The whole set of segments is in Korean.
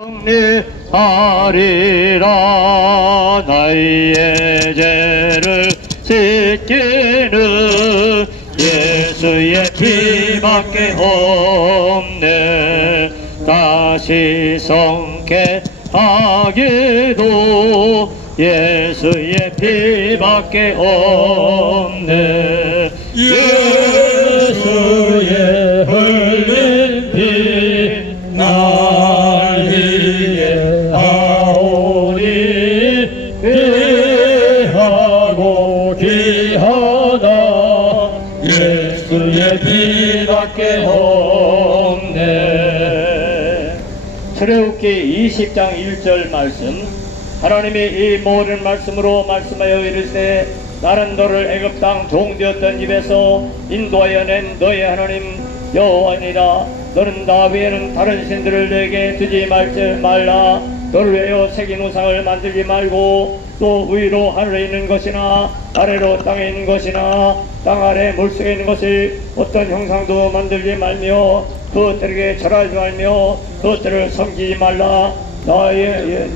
정리하리라. 나의 죄를 씻기는 예수의 피밖에 없네. 다시 성케 하기도 예수의 피밖에 없네. 예수의 흘린 피 날 위해 하오니 귀하고 귀하다. 예수의 피밖에 없네. 출애굽기 20장 1절 말씀. 하나님이 이 모든 말씀으로 말씀하여 이르시되 나는 너를 애굽 땅 종되었던 집에서 인도하여 낸 너의 하나님 여호와니라. 너는 나 외에는 다른 신들을 내게 두지 말라. 너를 위하여 새긴 우상을 만들지 말고 또 위로 하늘에 있는 것이나 아래로 땅에 있는 것이나 땅 아래 물속에 있는 것을 어떤 형상도 만들지 말며 그것들에게 절하지 말며 그것들을 섬기지 말라.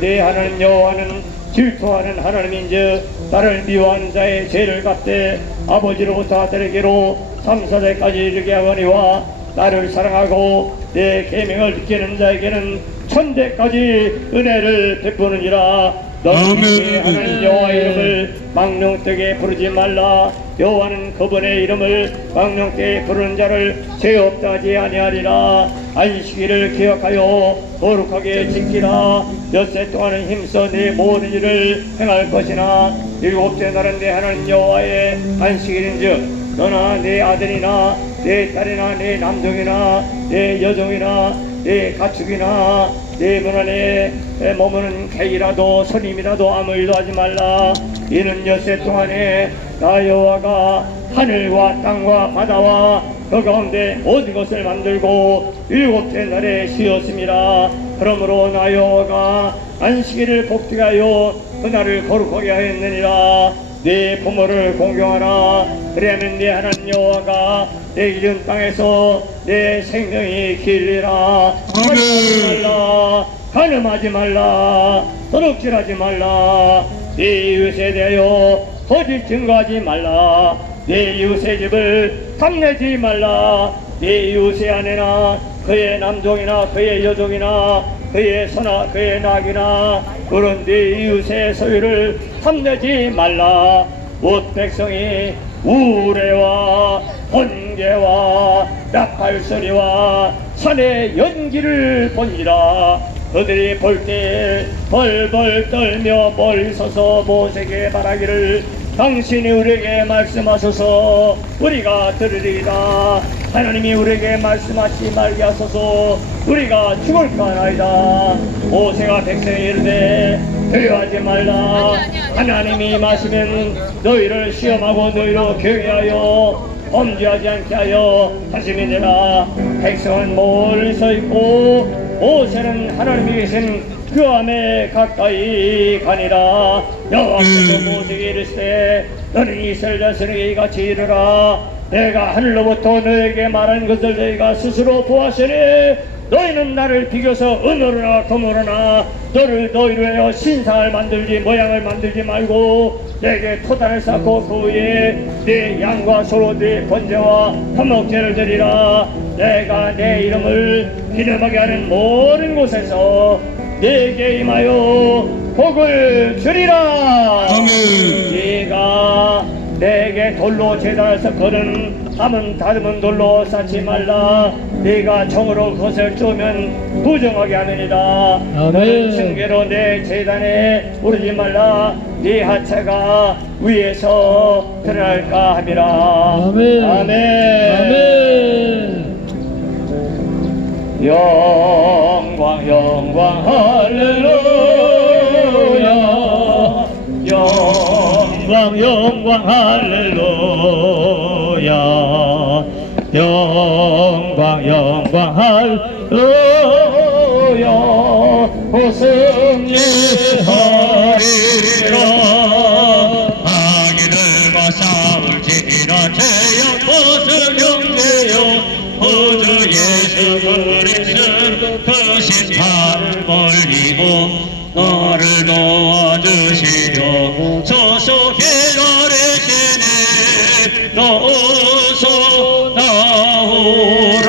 내 하나님 여호와는 질투하는 하나님인즉 나를 미워하는 자의 죄를 갚되 아버지로부터 아들에게로 3, 4대까지 이르게 하거니와 나를 사랑하고 내 계명을 지키는 자에게는 1000대까지 은혜를 베푸느니라. 너는 하나님 여호와 이름을 망령되게 부르지 말라. 여호와는 그분의 이름을 망령되게 부르는 자를 죄 없다 하지 아니하리라. 안식일을 기억하여 거룩하게 지키라. 엿새 동안은 힘써 내 모든 일을 행할 것이나 일곱째 날은 내 하나님 여호와의 안식일인즉 너나 내 아들이나 내 딸이나 내 남종이나 내 여종이나 내 가축이나 내 문 안에 머무는 개이라도 손님이라도 아무 일도 하지 말라. 이는 엿새 동안에 나 여호와가 하늘과 땅과 바다와 그 가운데 모든 것을 만들고 일곱째 날에 쉬었습니다. 그러므로 나 여호와가 안식일을 복되게 하여 그날을 거룩하게 하였느니라. 네 부모를 공경하라. 그래야면 네 하나님 여호와가 내 기준 땅에서 내 생명이 길리라. 가늠하지 말라. 가늠하지 말라. 도둑질하지 말라. 네 이웃에 대하여 거짓 증거하지 말라. 네 이웃의 집을 탐내지 말라. 네 이웃의 아내나 그의 남종이나 그의 여종이나 그의 소나 그의 낙이나 그런 네 이웃의 소유를 탐내지 말라. 못 백성이 우레와 번개와 나팔소리와 산의 연기를 보니라. 그들이 볼 때 벌벌 떨며 멀리 서서 모세에게 말하기를 당신이 우리에게 말씀하소서 우리가 들으리이다. 하나님이 우리에게 말씀하시지 말게 하소서 우리가 죽을까 하나이다. 모세가 백성에 이르되 두려워하지 말라. 하나님이 임하시면 너희를 시험하고 너희로 교회하여 범죄하지 않게 하여 하심이니라. 백성은 멀리 서 있고 모세는 하나님이 계신 그 암에 가까이 가니라. 여호와께서 모세에게 이르시되 너는 이스라엘 자손에게 이같이 이르라. 내가 하늘로부터 너에게 말한 것을 너희가 스스로 보았으니 너희는 나를 비교서 은으로나 금으로나 너희로 하여 신상을 만들지 모양을 만들지 말고 내게 토단을 쌓고 그 위에 네 양과 소로 네 번제와 화목제를 드리라. 내가 내 이름을 기념하게 하는 모든 곳에서 내게 임하여 복을 주리라. 아멘. 네가 내게 돌로 제단에서 거는 다듬은 돌로 쌓지 말라. 네가 정으로 그것을 쪼면 부정하게 하느니라. 너는 층계로 내 제단에 오르지 말라. 네 하체가 위에서 드러날까 함이라. 아멘. 아멘. 아멘. 영광 영광 할렐루야. 영광 영광 할렐루야. 영광 영광 할렐루야. 승리하리라. 악인들과 싸울지라. 죄악 벗을 경계여 구주 예수 그리스도 그 심판을 살리고 나를 도와주시려 저소 기다리시니 어서 나오라.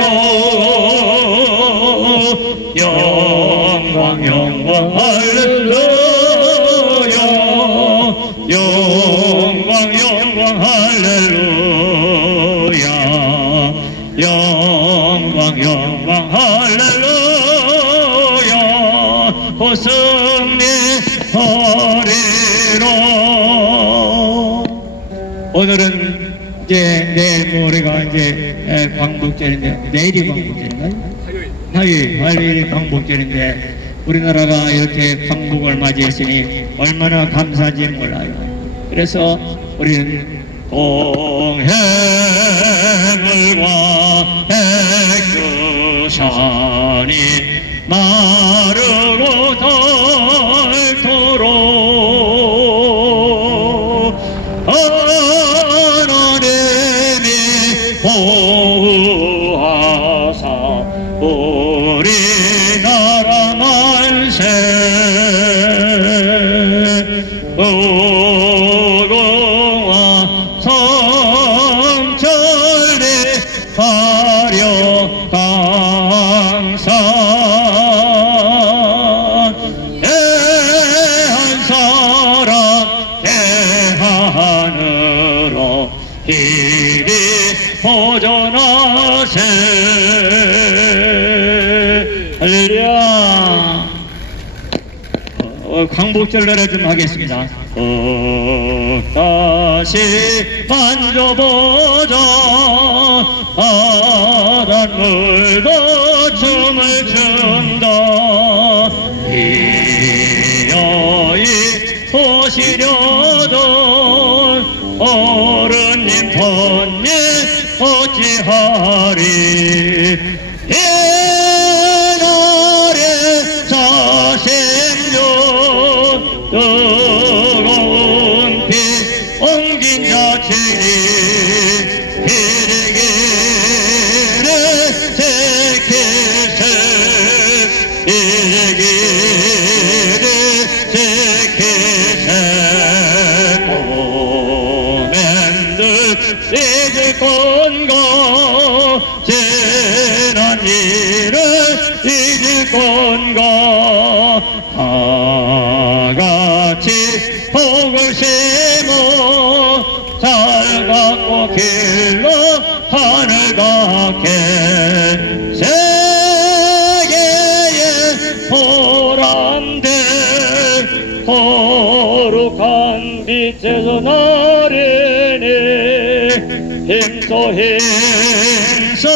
영광 영광 할렐루야. 영광 영광 할렐루야. 영광 영광 할렐루야. 승리하리라. 오늘은 이제 내일 모레가 이제 광복절인데, 내일이 광복절인가요? 화요일이 광복절인데 우리나라가 이렇게 광복을 맞이했으니 얼마나 감사한지 몰라요. 그래서 우리는 동해물과 백두산이 마르고 닳도록 하나님이 보호하사 우리나라 만세 무궁화 성천리 화려강산 대한사랑 대한으로 길이 보존하세. 할렐루야. 광복절 노래 좀 하겠습니다. 다시 만져보자 바닷물도 춤을 춘다. 이여이 보시려던 어른님 번님 어찌하리. 옛날에 40년 뜨거운 피 옮긴 자칭이 길기를 지키세. 길기를 지키세. 오맨들 잊을 건가. 지난 일을 잊을 건가. 다같이 복을 심어 잘 갖고 길러 하늘 갖게. 세계의 보람된 거룩한 빛에서 나르니 힘써 힘써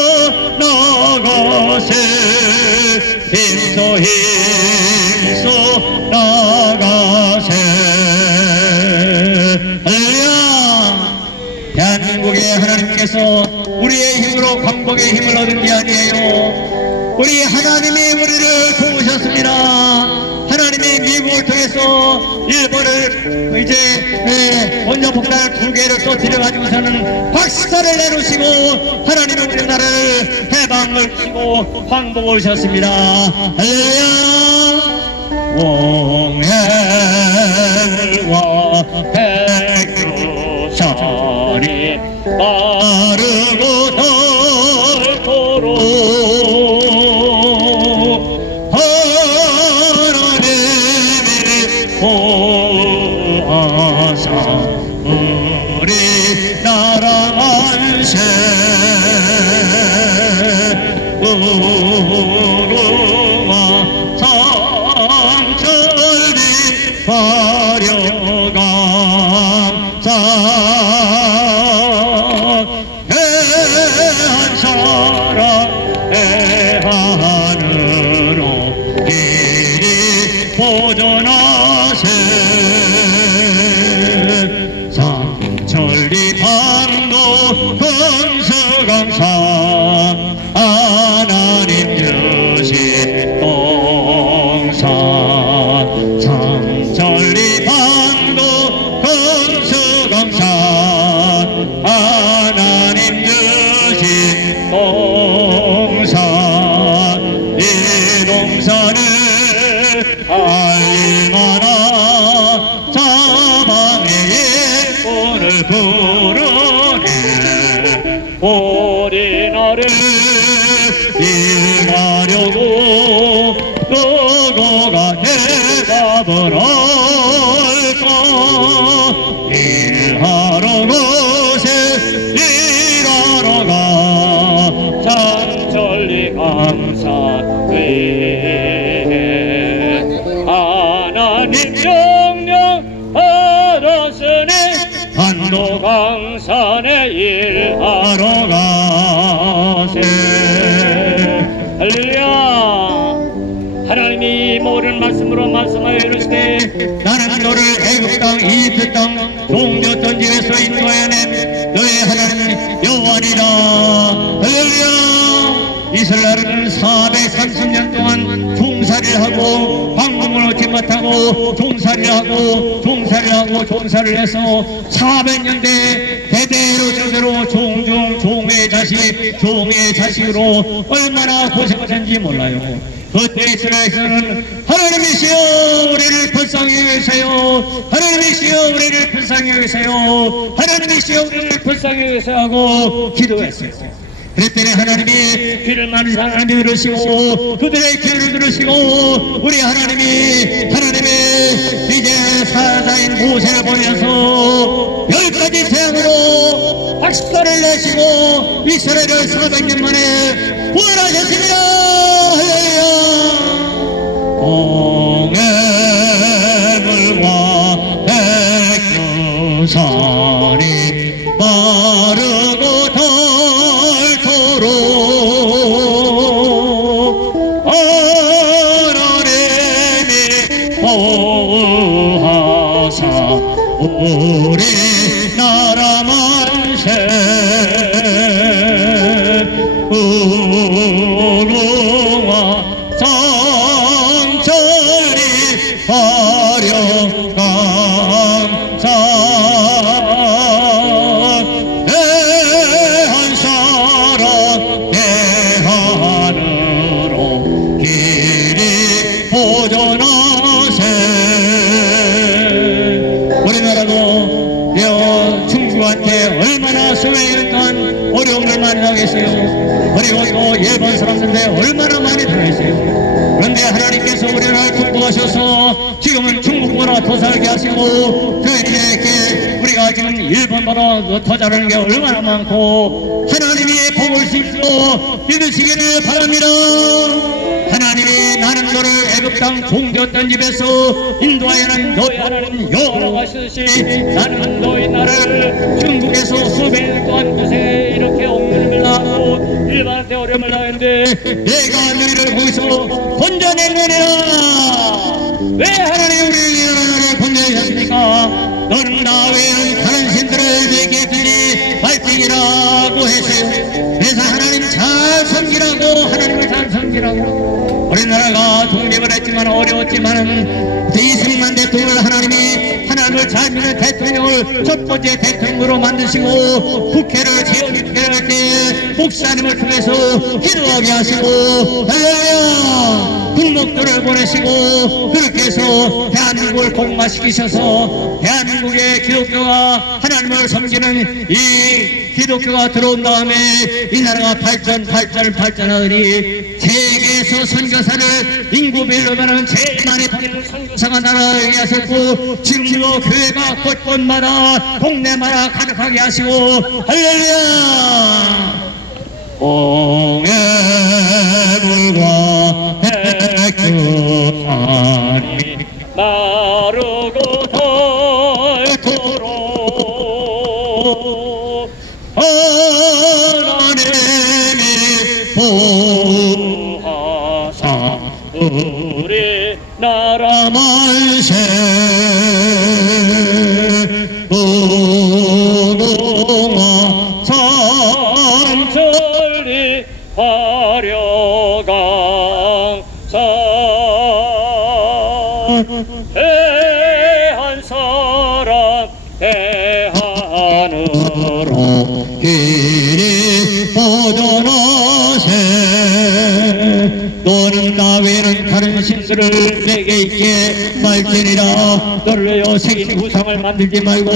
나가세. 힘써 힘써 나가세. 할렐루야. 대한민국의 하나님께서 우리의 힘으로 광복의 힘을 얻은 게 아니에요. 우리 하나님이 우리를 도우셨습니다. 하나님이 미국을 통해서 일본을 이제 원자 폭탄을 2개를 터뜨려가지고서는 박살을 내놓으시고 하나님은 우리나라를 해방을 주시고 광복을 주셨습니다. 할렐루야. 동해물과 백두산이 마르고 닳도록 하나님이 보호하사 우리나라 만세 무궁화 성천리 화려강산 대한사랑 대한으로 길이 보존하세. 삼천리 반도 금수강산 하나님 주신 동산. 삼천리 반도 금수강산 하나님 주신 동산. 이 동산을 알만한 자방의 예본을 부르네. 우리 나를 일가려고 누구가 대답을 할까. 일하러 곳에 일하러 가 장천리 강사회 하나님 명령 받았으니 한도 강산에 일하러 하러 가세. 할렐루야. 하나님이 모든 말씀으로 말씀하여 이르시되 나는 너를 애굽 땅 이집트 땅 종되었던 집에서 인도하여 낸 너의 하나님 여호와니라. 할렐루야. 이스라엘은 430년 동안 종살이를 하고 광금을 얻지 못하고 종살이를 하고 종살이를 해서 400년 대대로 저대로 종의 자식으로 얼마나 고생하셨는지 몰라요. 그때 이스라엘에서는 하나님이시여 우리를 불쌍히 여기세요, 하나님이시여 우리를 불쌍히 여기세요, 하나님이시여 우리를 불쌍히 여기세요 하고 기도했어요. 그랬더니 하나님이 귀를 많은 하나님이 들으시고 그들의 귀를 들으시고 우리 하나님이 이제 사자인 모세를 보내서 10가지 재앙으로 박살을 내시고 이스라엘을 400년 만에 구원하셨습니다. 할렐루야. 홍해물과 백두산이 마르고 닳도록 하나님이 보호하사 우리 나라 만세 우롱아 천천히 화려강산 대한 사람 대하늘로 길이 보존하세. 우리나라도 중국한테 얼마나 소외했던 어려움을 많이 당했어요. 그리고 또 일본 사람들한테 얼마나 많이 당했어요. 그런데 하나님께서 우리나라를 축복하셔서 지금은 중국보다 더 살게 하시고 이렇게 우리가 지금 일본보다 더 잘하는 게 얼마나 많고 하나님이 복을 주시고 믿으시기를 바랍니다. 하나님이 나는 너를 애굽 땅 종되었던 집에서 인도하여는 너희 하나님 여호와라고 하시듯이 나는 너희 나라를 중국에서 수백 년 동안 고생해 이렇게 억울을 당하고 일반한테 어려움을 당했는데 내가 너희를 거기서 건져내느니라. 왜 하나님 우리 나라를 건져내셨습니까? 너는 나 외에는 다른 신들을 내게 들리 발등이라고 했어요. 그래서 하나님 잘 섬기라고, 하나님을 잘 섬기라고. 우리나라가 독립을 했지만 어려웠지만은 20만 대통령을 하나님을 잘 믿는 대통령을 첫 번째 대통령으로 만드시고 국회를 재헌국회를 할 때 목사님을 통해서 기도하게 하시고 할렐루야 국목들을 보내시고 그렇게 해서 대한민국을 복마시키셔서 대한민국의 기독교가 하나님을 섬기는 이 기독교가 들어온 다음에 이 나라가 발전하더니 세계에서 선교사를 인구 별로면은 제일 많이 보내는 선교사가 나라에 하셨고 지금도 교회가 곳곳마다 동네마다 가득하게 하시고 할렐루야. 홍해물과 백두산이 마르고 닳도록 하나님이 보호하사 우리 나라 만세 우롱아 천천리 화려강산 대한 사람 대한으로 길이 보존하세. 너는 나 외에는 다른 신들 질서를 내게 있게 말지니라. 너를 위하여 새긴 우상을 만들지 말고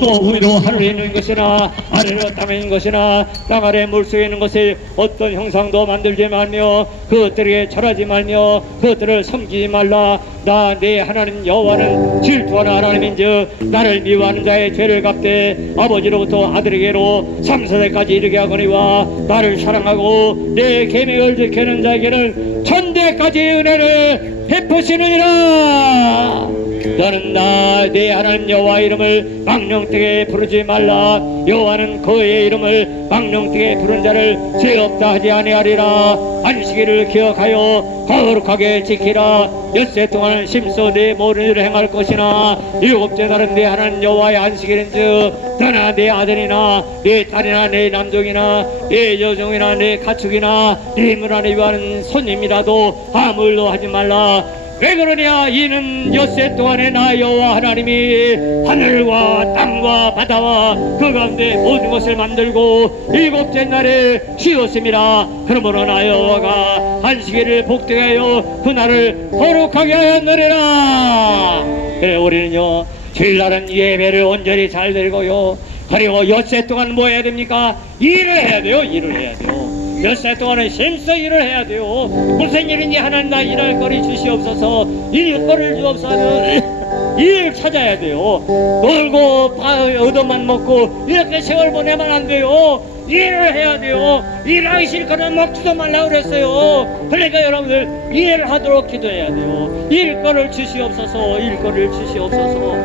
또 위로 하늘에 있는 것이나 아래로 땅에 있는 것이나 땅 아래 물속에 있는 것을 어떤 형상도 만들지 말며 그것들에게 절하지 말며 그것들을 섬기지 말라. 나 내 하나님 여호와는 질투하는 하나님인즉 나를 미워하는 자의 죄를 갚되 아버지로부터 아들에게로 3, 4대까지 이르게 하거니와 나를 사랑하고 내 계명을 지키는 자에게는 천대까지 은혜를 베푸시느니라. 너는 나 내 하나님 여호와 이름을 망령되게 부르지 말라. 여호와는 그의 이름을 망령되게 부른 자를 죄 없다 하지 아니하리라. 안식일을 기억하여 거룩하게 지키라. 엿새 동안은 심서 내 모든 일을 행할 것이나 일곱째 날은 내 하나님 여호와의 안식일인즉 너나 내 아들이나 내 딸이나 내 남종이나 내 여종이나 내 가축이나 내 물 안에 위하는 손님이라도 아무 일도 하지 말라. 왜 그러냐? 이는 엿새 동안에 나 여호와 하나님이 하늘과 땅과 바다와 그 가운데 모든 것을 만들고 일곱째 날에 쉬었습니다. 그러므로 나 여호와가 안식일을 복되게 하여 그 날을 거룩하게 하였느니라. 그래 우리는요 주일날은 예배를 온전히 잘 드리고요, 그리고 엿새 동안 뭐 해야 됩니까? 일을 해야 돼요. 일을 해야 돼요. 엿새 동안은 힘써 일을 해야 돼요. 무슨 일인지 하나님 나 일할 거리 주시옵소서. 일거리를 주옵소서. 일 찾아야 돼요. 놀고 얻어만 먹고 이렇게 세월 보내면 안 돼요. 일을 해야 돼요. 일하기 싫거나 먹지도 말라고 그랬어요. 그러니까 여러분들 일을 하도록 기도해야 돼요. 일거리를 주시옵소서. 일거리를 주시옵소서.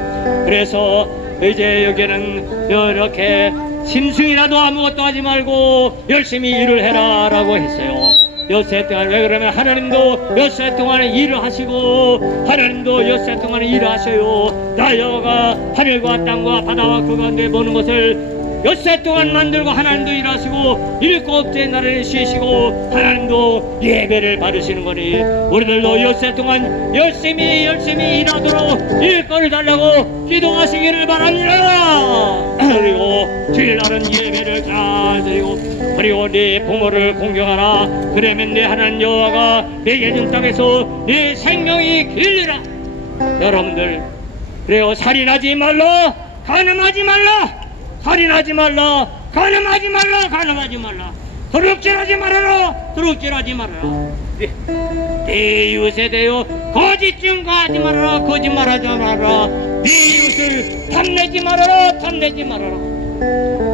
그래서 이제 여기는 이렇게 심승이라도 아무것도 하지 말고 열심히 일을 해라 라고 했어요. 엿새 동안. 왜 그러면 하나님도 엿새 동안에 일을 하시고 하나님도 엿새 동안에 일을 하셔요. 나 여호와가 하늘과 땅과 바다와 그 가운데 모든 것을 엿새 동안 만들고 하나님도 일하시고 일곱째 날에 쉬시고 하나님도 예배를 받으시는 거니 우리들도 엿새 동안 열심히 일하도록 일거를 달라고 기도하시기를 바랍니다. 그리고 주일날은 예배를 잘 드리고 그리고 네 부모를 공경하라. 그러면 내 하나님 여호와가 내게 준 땅에서 네 생명이 길리라. 여러분들 그래요. 살인하지 말라. 간음하지 말라. 살인하지 말라. 간음하지 말라. 간음하지 말라. 도둑질하지 말아라. 도둑질하지 말아라. 네 이웃에 대하여 거짓 증거하지 말아라. 거짓말하지 말아라. 네 이웃을 탐내지 말아라. 탐내지 말아라.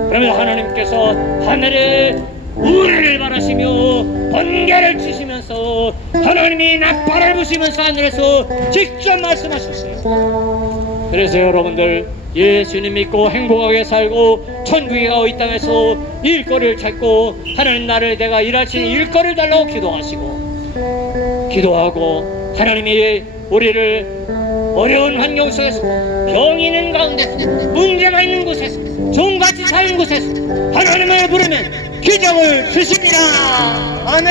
그러면 하나님께서 하늘에 우레를 바라시며 번개를 치시면서 하나님이 나팔을 부시면서 하늘에서 직접 말씀하셨어요. 그래서 여러분들 예수님 믿고 행복하게 살고 천국에 가고 이 땅에서 일거리를 찾고 하나님 나를 내가 일할 수 있는 일거리를 달라고 기도하고 하나님이 우리를 어려운 환경 속에서 병이 있는 가운데서 문제가 있는 곳에서 종같이 사는 곳에서 하나님을 부르면 기적을 주십니다. 아멘.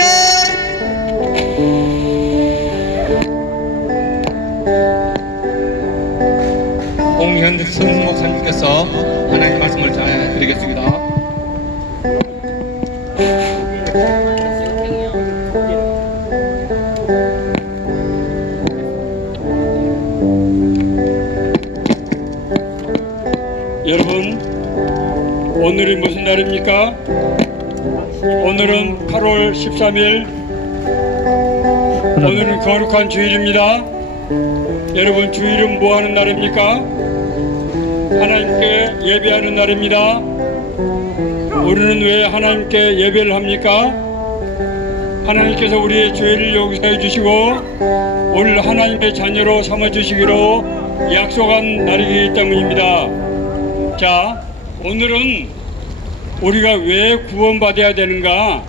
홍현승 목사님께서 하나님 말씀을 잘 드리겠습니다. 여러분, 오늘이 무슨 날입니까? 오늘은 8월 13일. 오늘은 거룩한 주일입니다. 여러분, 주일은 뭐 하는 날입니까? 하나님께 예배하는 날입니다. 우리는 왜 하나님께 예배를 합니까? 하나님께서 우리의 죄를 용서해 주시고 우리를 하나님의 자녀로 삼아 주시기로 약속한 날이기 때문입니다. 자, 오늘은 우리가 왜 구원받아야 되는가,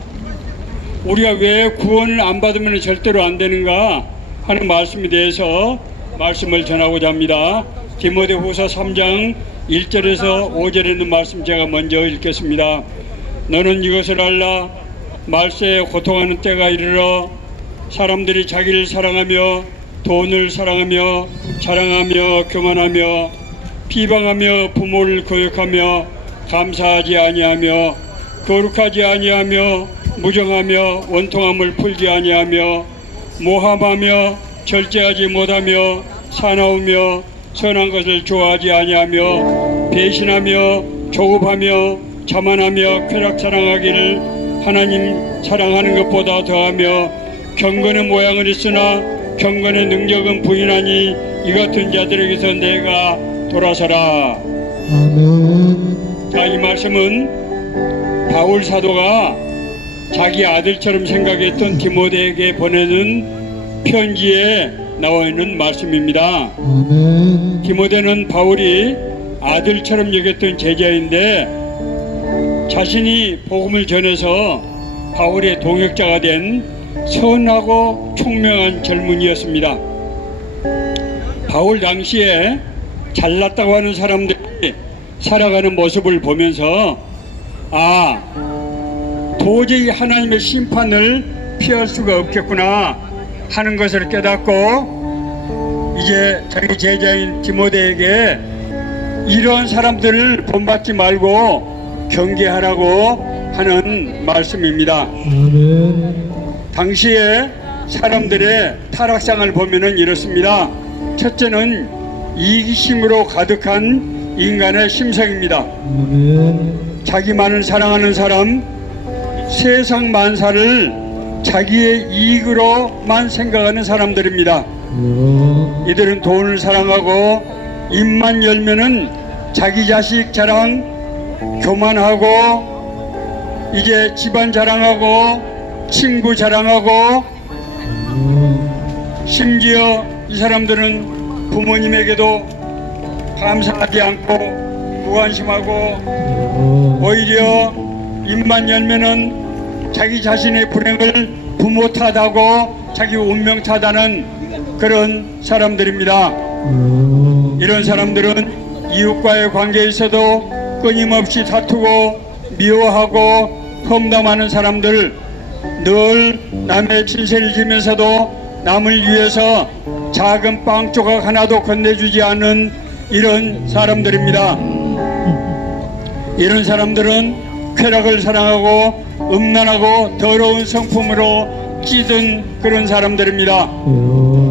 우리가 왜 구원을 안 받으면 절대로 안 되는가 하는 말씀에 대해서 말씀을 전하고자 합니다. 디모데후서 3장 1절에서 5절에 있는 말씀 제가 먼저 읽겠습니다. 너는 이것을 알라. 말세에 고통하는 때가 이르러 사람들이 자기를 사랑하며 돈을 사랑하며 자랑하며 교만하며 비방하며 부모를 거역하며 감사하지 아니하며 거룩하지 아니하며 무정하며 원통함을 풀지 아니하며 모함하며 절제하지 못하며 사나우며 선한 것을 좋아하지 아니하며 배신하며 조급하며 자만하며 쾌락 사랑하기를 하나님 사랑하는 것보다 더하며 경건의 모양을 있으나 경건의 능력은 부인하니 이 같은 자들에게서 내가 돌아서라. 자, 이 말씀은 바울 사도가 자기 아들처럼 생각했던 디모데에게 보내는 편지에 나와 있는 말씀입니다. 디모데는 바울이 아들처럼 여겼던 제자인데 자신이 복음을 전해서 바울의 동역자가 된 선하고 총명한 젊은이였습니다. 바울 당시에 잘났다고 하는 사람들이 살아가는 모습을 보면서 도저히 하나님의 심판을 피할 수가 없겠구나 하는 것을 깨닫고 이제 자기 제자인 디모데에게 이러한 사람들을 본받지 말고 경계하라고 하는 말씀입니다. 당시에 사람들의 타락상을 보면은 이렇습니다. 첫째는 이기심으로 가득한 인간의 심성입니다. 자기만을 사랑하는 사람, 세상 만사를 자기의 이익으로만 생각하는 사람들입니다. 이들은 돈을 사랑하고 입만 열면은 자기 자식 자랑, 교만하고 이제 집안 자랑하고 친구 자랑하고 심지어 이 사람들은 부모님에게도 감사하지 않고 무관심하고 오히려 입만 열면은 자기 자신의 불행을 부모 탓하고 자기 운명 탓하는 그런 사람들입니다. 이런 사람들은 이웃과의 관계에 있어도 끊임없이 다투고 미워하고 험담하는 사람들, 늘 남의 진세를 지면서도 남을 위해서 작은 빵 조각 하나도 건네주지 않는 이런 사람들입니다. 이런 사람들은 쾌락을 사랑하고 음란하고 더러운 성품으로 찌든 그런 사람들입니다.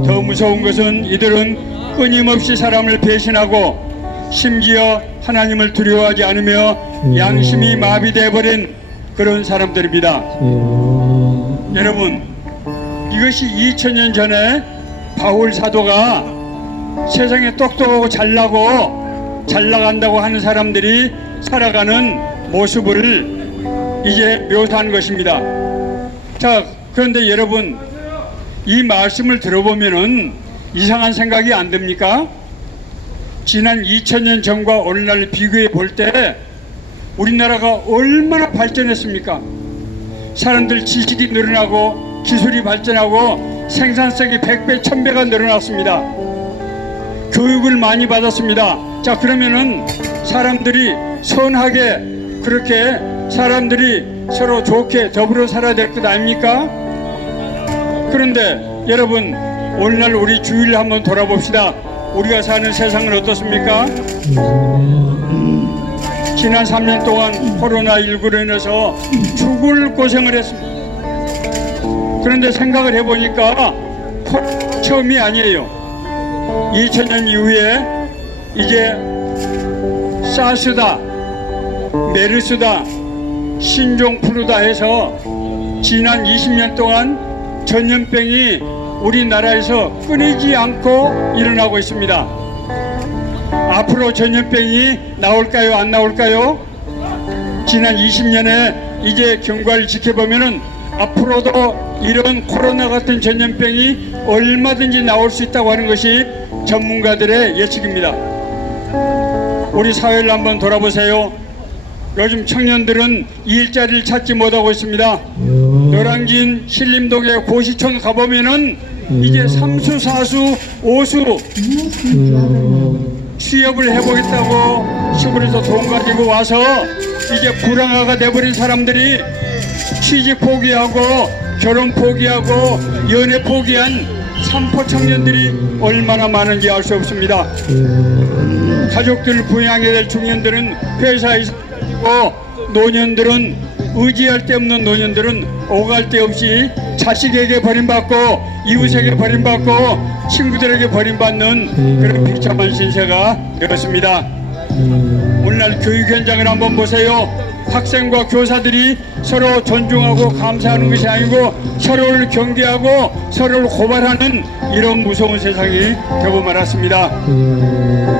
더 무서운 것은 이들은 끊임없이 사람을 배신하고 심지어 하나님을 두려워하지 않으며 양심이 마비되어 버린 그런 사람들입니다. 여러분, 이것이 2000년 전에 바울 사도가 세상에 똑똑하고 잘나간다고 하는 사람들이 살아가는 모습을 이제 묘사한 것입니다. 자, 그런데 여러분, 이 말씀을 들어보면은 이상한 생각이 안 듭니까? 지난 2000년 전과 오늘날 비교해 볼 때 우리나라가 얼마나 발전했습니까? 사람들 지식이 늘어나고 기술이 발전하고 생산성이 100배, 1000배가 늘어났습니다. 교육을 많이 받았습니다. 자, 그러면은 사람들이 선하게 그렇게 사람들이 서로 좋게 더불어 살아야 될 것 아닙니까? 그런데 여러분, 오늘날 우리 주위를 한번 돌아봅시다. 우리가 사는 세상은 어떻습니까? 지난 3년 동안 코로나19로 인해서 죽을 고생을 했습니다. 그런데 생각을 해보니까 처음이 아니에요. 2000년 이후에 이제 사스다, 메르스다, 신종플루다 해서 지난 20년 동안 전염병이 우리나라에서 끊이지 않고 일어나고 있습니다. 앞으로 전염병이 나올까요? 안 나올까요? 지난 20년에 이제 경과를 지켜보면은 앞으로도 이런 코로나 같은 전염병이 얼마든지 나올 수 있다고 하는 것이 전문가들의 예측입니다. 우리 사회를 한번 돌아보세요. 요즘 청년들은 일자리를 찾지 못하고 있습니다. 노량진 신림동의 고시촌 가보면은 이제 3수, 4수, 5수 취업을 해보겠다고 시골에서 돈 가지고 와서 이제 불황화가 돼버린 사람들이 취직 포기하고 결혼 포기하고 연애 포기한 삼포 청년들이 얼마나 많은지 알 수 없습니다. 가족들을 부양해야 될 중년들은 회사에 있고 노년들은 의지할 데 없는 노년들은 오갈 데 없이 자식에게 버림받고 이웃에게 버림받고 친구들에게 버림받는 그런 비참한 신세가 되었습니다. 오늘날 교육 현장을 한번 보세요. 학생과 교사들이 서로 존중하고 감사하는 것이 아니고 서로를 경계하고 서로를 고발하는 이런 무서운 세상이 되고 말았습니다.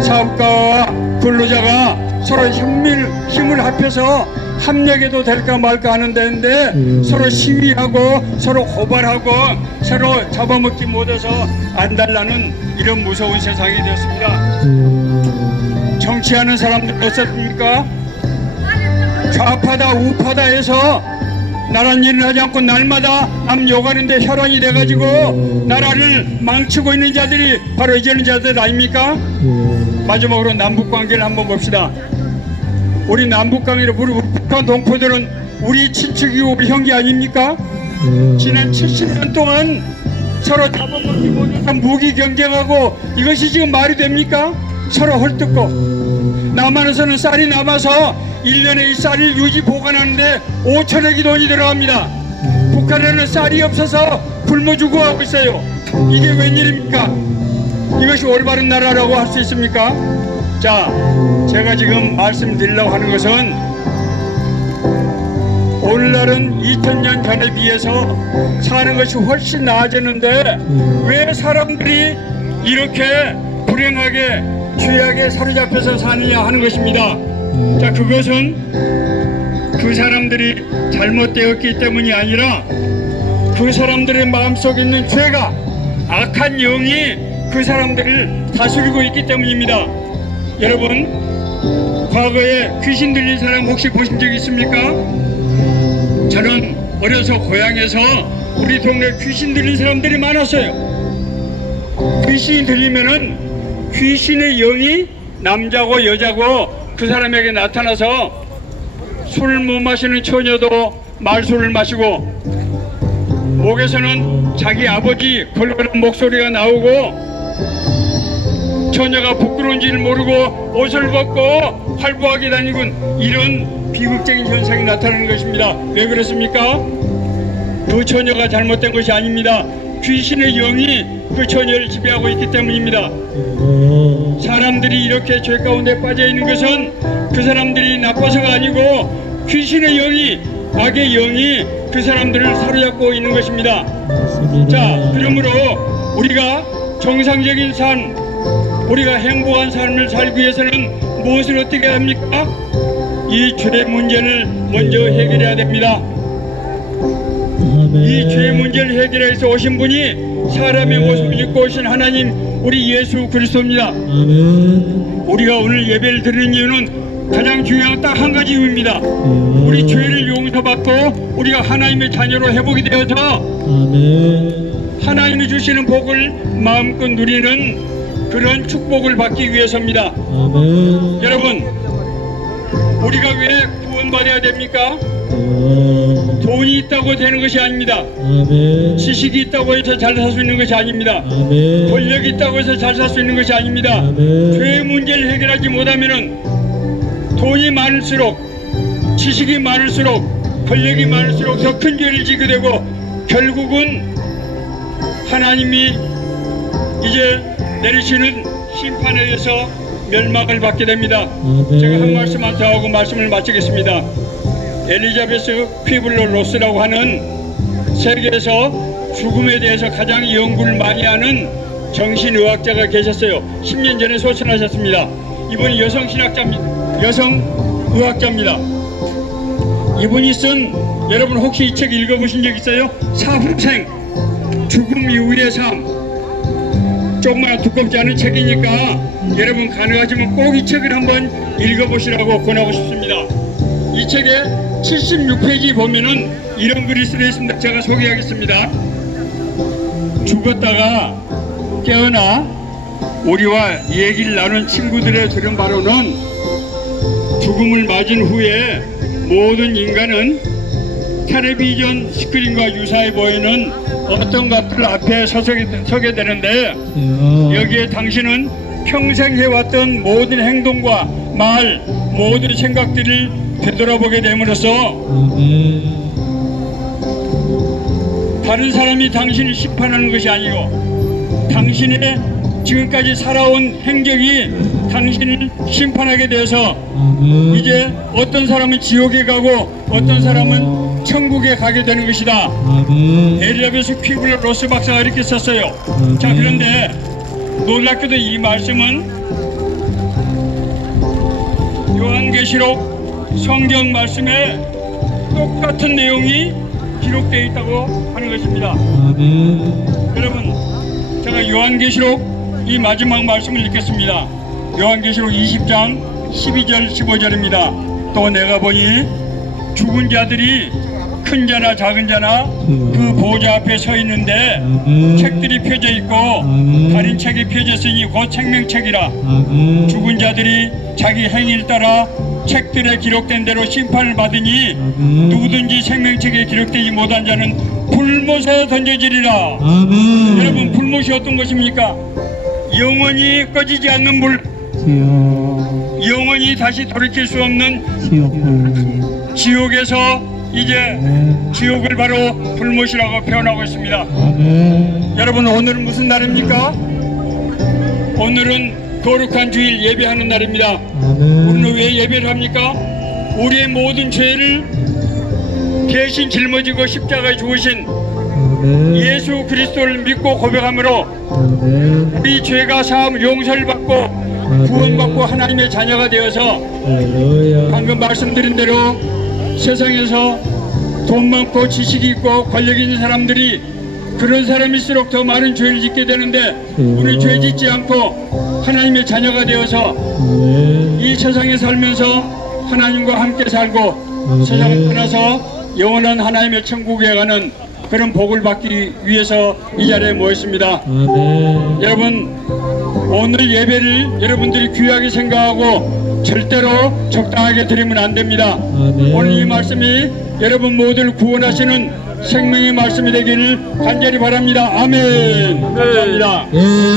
사업가와 근로자가 서로 힘을 합해서 합력해도 될까 말까 하는 데인데 서로 시위하고 서로 고발하고 서로 잡아먹지 못해서 안달나는 이런 무서운 세상이 되었습니다. 정치하는 사람들 어떻습니까? 좌파다 우파다 해서 나란 일을 하지 않고 날마다 남 욕하는데 혈안이 돼가지고 나라를 망치고 있는 자들이 바로 이제는 자들 아닙니까? 마지막으로 남북관계를 한번 봅시다. 우리 남북관계를 우리 북한 동포들은 우리 친척이고 우리 형제 아닙니까? 지난 70년 동안 서로 잡아먹지 못해서 무기 경쟁하고 이것이 지금 말이 됩니까? 서로 헐뜯고 남한에서는 쌀이 남아서 1년에 이 쌀을 유지 보관하는데 5천억이 돈이 들어갑니다. 북한에는 쌀이 없어서 굶어 죽어가고 있어요. 이게 웬일입니까? 이것이 올바른 나라라고 할 수 있습니까? 자, 제가 지금 말씀드리려고 하는 것은 오늘날은 2000년 전에 비해서 사는 것이 훨씬 나아졌는데 왜 사람들이 이렇게 불행하게 죄악에 사로잡혀서 사느냐 하는 것입니다. 자, 그것은 그 사람들이 잘못되었기 때문이 아니라 그 사람들의 마음속에 있는 죄가 악한 영이 그 사람들을 다스리고 있기 때문입니다. 여러분, 과거에 귀신 들린 사람 혹시 보신 적 있습니까? 저는 어려서 고향에서 우리 동네 귀신 들린 사람들이 많았어요. 귀신이 들리면은 귀신의 영이 남자고 여자고 그 사람에게 나타나서 술 못 마시는 처녀도 말술을 마시고 목에서는 자기 아버지 걸걸한 목소리가 나오고 처녀가 부끄러운지를 모르고 옷을 벗고 활보하게 다니고 이런 비극적인 현상이 나타나는 것입니다. 왜 그렇습니까? 그 처녀가 잘못된 것이 아닙니다. 귀신의 영이 그 처녀를 지배하고 있기 때문입니다. 사람들이 이렇게 죄 가운데 빠져 있는 것은 그 사람들이 나빠서가 아니고 귀신의 영이, 악의 영이 그 사람들을 사로잡고 있는 것입니다. 자, 그러므로 우리가 정상적인 삶, 우리가 행복한 삶을 살기 위해서는 무엇을 어떻게 합니까? 이 죄 문제를 먼저 해결해야 됩니다. 이 죄 문제를 해결해서 오신 분이 사람의 모습을 입고 오신 하나님, 우리 예수 그리스도입니다. 우리가 오늘 예배를 드리는 이유는 가장 중요한 딱 한 가지 이유입니다. 우리 죄를 용서받고 우리가 하나님의 자녀로 회복이 되어서 하나님이 주시는 복을 마음껏 누리는 그런 축복을 받기 위해서입니다. 여러분, 우리가 왜 구원받아야 됩니까? 돈이 있다고 되는 것이 아닙니다. 지식이 있다고 해서 잘 살 수 있는 것이 아닙니다. 권력이 있다고 해서 잘 살 수 있는 것이 아닙니다. 죄의 문제를 해결하지 못하면은 돈이 많을수록, 지식이 많을수록, 권력이 많을수록 더 큰 죄를 지게 되고 결국은 하나님이 이제 내리시는 심판에 의해서 멸망을 받게 됩니다. 제가 한 말씀만 더 하고 말씀을 마치겠습니다. 엘리자베스 퀴블러 로스라고 하는 세계에서 죽음에 대해서 가장 연구를 많이 하는 정신의학자가 계셨어요. 10년 전에 소천하셨습니다. 이분이 여성의학자입니다. 이분이 쓴, 여러분 혹시 이 책 읽어보신 적 있어요? 사후생, 죽음 이후의 삶. 조금만 두껍지 않은 책이니까 여러분 가능하시면 꼭 이 책을 한번 읽어보시라고 권하고 싶습니다. 이 책에 76페이지 보면은 이런 글이 쓰여 있습니다. 제가 소개하겠습니다. 죽었다가 깨어나 우리와 얘기를 나눈 친구들의 들은 바로는 죽음을 맞은 후에 모든 인간은 텔레비전 스크린과 유사해 보이는 어떤 것들 앞에 서게 되는데 여기에 당신은 평생 해왔던 모든 행동과 말, 모든 생각들을 되돌아보게 됨으로써 다른 사람이 당신을 심판하는 것이 아니고 당신의 지금까지 살아온 행적이 당신을 심판하게 되어서 이제 어떤 사람은 지옥에 가고 어떤 사람은 천국에 가게 되는 것이다. 엘리자베스 퀴블러 로스 박사가 이렇게 썼어요. 자, 그런데 놀랍게도 이 말씀은 요한계시록 성경 말씀에 똑같은 내용이 기록되어 있다고 하는 것입니다. 여러분, 제가 요한계시록 이 마지막 말씀을 읽겠습니다. 요한계시록 20장 12절 15절입니다. 또 내가 보니 죽은 자들이 큰 자나 작은 자나 그 보좌 앞에 서 있는데 책들이 펴져 있고 가린 책이 펴졌으니 곧 생명책이라. 죽은 자들이 자기 행위를 따라 책들에 기록된 대로 심판을 받으니 누구든지 생명책에 기록되지 못한 자는 불못에 던져지리라. 여러분, 불못이 어떤 것입니까? 영원히 꺼지지 않는 불, 영원히 다시 돌이킬 수 없는 지옥에서 이제 지옥을 바로 불못이라고 표현하고 있습니다. 여러분, 오늘은 무슨 날입니까? 오늘은 거룩한 주일 예배하는 날입니다. 우리는 왜 예배를 합니까? 우리의 모든 죄를 대신 짊어지고 십자가에 죽으신 예수 그리스도를 믿고 고백함으로 우리 죄가 사함 용서를 받고 구원받고 하나님의 자녀가 되어서 방금 말씀드린 대로 세상에서 돈 많고 지식이 있고 권력 있는 사람들이 그런 사람일수록 더 많은 죄를 짓게 되는데 우리 죄 짓지 않고 하나님의 자녀가 되어서 이 세상에 살면서 하나님과 함께 살고 세상을 떠나서 영원한 하나님의 천국에 가는 그런 복을 받기 위해서 이 자리에 모였습니다. 여러분, 오늘 예배를 여러분들이 귀하게 생각하고 절대로 적당하게 드리면 안 됩니다. 오늘 이 말씀이 여러분 모두를 구원하시는 생명의 말씀이 되기를 간절히 바랍니다. 아멘. 감사합니다.